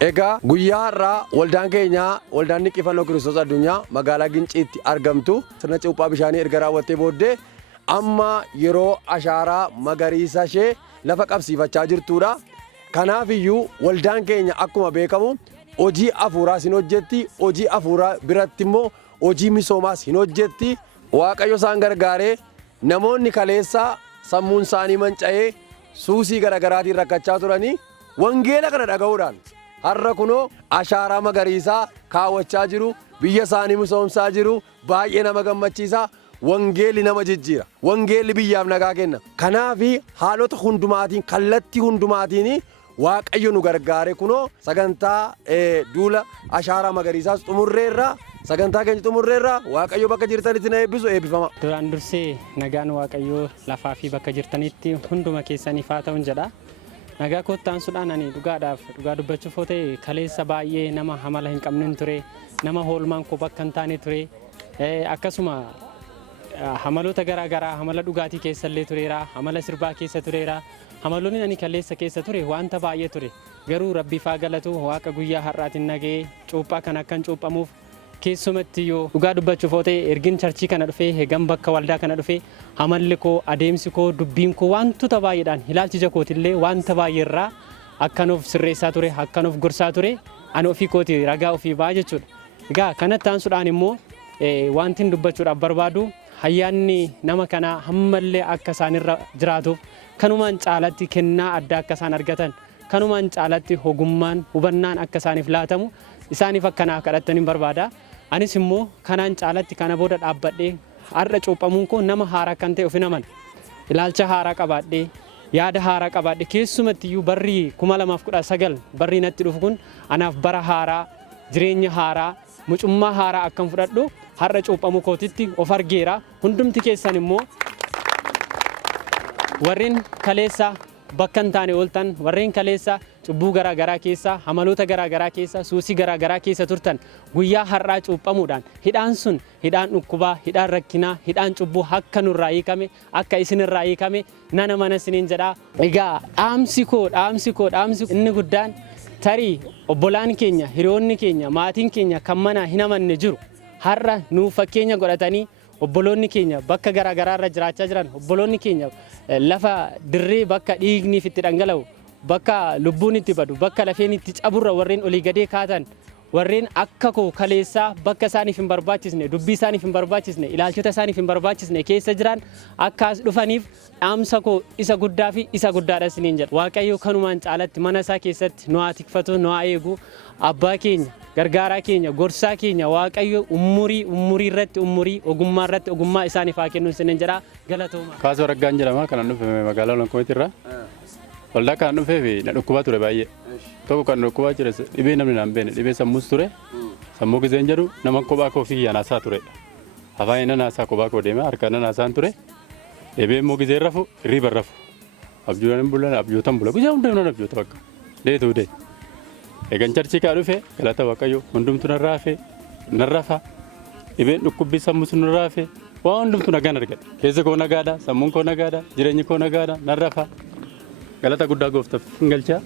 Egaa guyyaa har'aa waldaan keenya waldaan Niqqifannoo Kiristoos Addunyaa magaalaa Ginciitti argamtu sirna cuuphaa bishaanii erga raawwattee booddee amma yeroo ashaaraa magariisa ishee lafa qabsiifachaa jirtudha. Kanaaf iyyuu waldaan keenya akkuma beekamu hojii hafuuraas hin hojjetti, hojii hafuuraa biratti immoo hojii misoomaas hin hojjetti. Waaqayyo isaan gargaaree namoonni kaleessa sammuun isaanii manca'ee suusii garaagaraatiin rakkachaa turanii wangeela kana dhaga'uudhaan har'a kunoo ashaaraa magariisaa kaawwachaa jiru, biyya isaanii misoomsaa jiru, baay'ee nama gammachiisa. Wangeelli nama jijjiira, wangeelli biyyaaf nagaa kenna. Kanaaf haalota hundumaatiin kallattii hundumaatiin Waaqayyo nu gargaare kunoo sagantaa duula ashaaraa magariisaas xumurreerra, sagantaa keenya xumurreerra. Waaqayyo bakka jirtanitti na eebbisu, eebbifama. Duraan dursee nagaan Waaqayyo lafaa fi bakka jirtanitti hunduma keessaniif haa ta'u jedha. Nagaa kottaan sudhaan ani dhugaa dubbachuuf ta'e kaleessa baay'ee nama amala hin qabne ture, nama hoolmaan koo bakka hin taane ture. Akkasuma amaloota garaagaraa amala dhugaatii keessa illee tureera, amala sirbaa keessa tureera. Amaloonni ani kaleessa keessa ture wanta baay'ee ture. Garuu Rabbiif haa galatu, Waaqa guyyaa har'aatiin nagee cuuphaa kan akkan cuuphamuuf keessumatti yoo dhugaa dubbachuuf ta'e ergin charchii kana dhufee hegam bakka waldaa kana dhufee amalli koo adeemsi koo dubbiin koo wantoota baay'eedhaan ilaalchi jakootillee wanta baay'eerraa akkanuuf sirreessaa ture, akkanuuf gorsaa ture. Ani ofii kooti ragaa ofii baa jechuudha. Egaa kanatti aansuudhaan immoo wantiin dubbachuudhaaf barbaadu hayyaanni nama kanaa hammallee akka isaanirra jiraatuuf kanumaan caalatti kennaa addaa akka isaan argatan, kanumaan caalatti ogummaan hubannaan akka isaaniif laatamu isaaniif akkanaaf kadhattaniin barbaada. Anis immoo kanaan caalatti kana booda dhaabbadhee har'a cuuphamuun koo nama haaraa kan ta'e ofin amana. Ilaalcha haaraa qabaadhee, yaada haaraa qabaadhee keessumatti iyyuu barri 2019 barri natti dhufu kun anaaf bara haaraa, jireenya haaraa, mucummaa haaraa akkan fudhadhu har'a cuuphamuu kootitti of argeera. Hundumti keessan immoo warreen kaleessa bakka hin taane ooltan, warreen kaleessa cubbuu garaagaraa keessa, amaloota garaagaraa keessa, suusii garaagaraa keessa turtan guyyaa har'aa cuuphamuudhaan hidhaan sun hidhaan dhukkubaa, hidhaan rakkinaa, hidhaan cubbuu akka nurraa hiikame, akka isinirraa hiikame nana mana isiniin jedhaa. Egaa dhaamsi inni guddaan tarii obbolaan keenya, hiriyoonni keenya, maatiin keenya kan mana hin amanne jiru har'a nuuf fakkeenya godhatanii obboloonni keenya bakka garaagaraarra jiraachaa jiran, obboloonni keenya lafa dirree bakka dhiigni itti dhangala'u, bakka lubbuun itti badu, bakka lafeen itti caburra warreen olii gadee kaatan, warreen akka koo kaleessaa bakka isaaniif hin barbaachisne, dubbii isaaniif hin barbaachisne, ilaalchota isaaniif hin barbaachisne keessa jiran akka as dhufaniif dhaamsa koo isa guddaa fi isa guddaadha isiniin jedha. Waaqayyo kanumaan caalatti mana isaa keessatti nu haa tikfatu, nu haa eegu. Abbaa keenya, gargaaraa keenya, gorsaa keenya Waaqayyo umurii irratti umurii, ogummaa irratti ogummaa isaaniif haa kennu isiniin jedha. Galatooma. Kaasoo Raggaan jedhama kanan dhufe magaalaa Lonkomeetti irraa. Waldaa kan dhufee fi na dhukkubaa ture baay'ee. Tokko kan dhukkubaa jire dhibee namni naan beene dhibee sammuus ture. Sammuu giseen jedhu nama kophaa koo fi naasaa ture. Afaan inni naasaa kophaa koo deeme harka inni naasaan ture. Dhibee immoo giseen rafu hirriiba rafu. Abjuudhaan bulan abjootan bula guyyaa hundaa nan abjoota bakka. Deetuu dee. Egan charchii kaa dhufe galata Waaqayyo hundumtu narraa hafe narrafa. Dhibeen dhukkubbii sammuus narraa hafe waan hundumtu nagaan argadhe. Keessa koo nagaadha, sammuun koo nagaadha, jireenyi koo nagaadha, narrafa. Galata guddaa gooftaaf hin galchaa.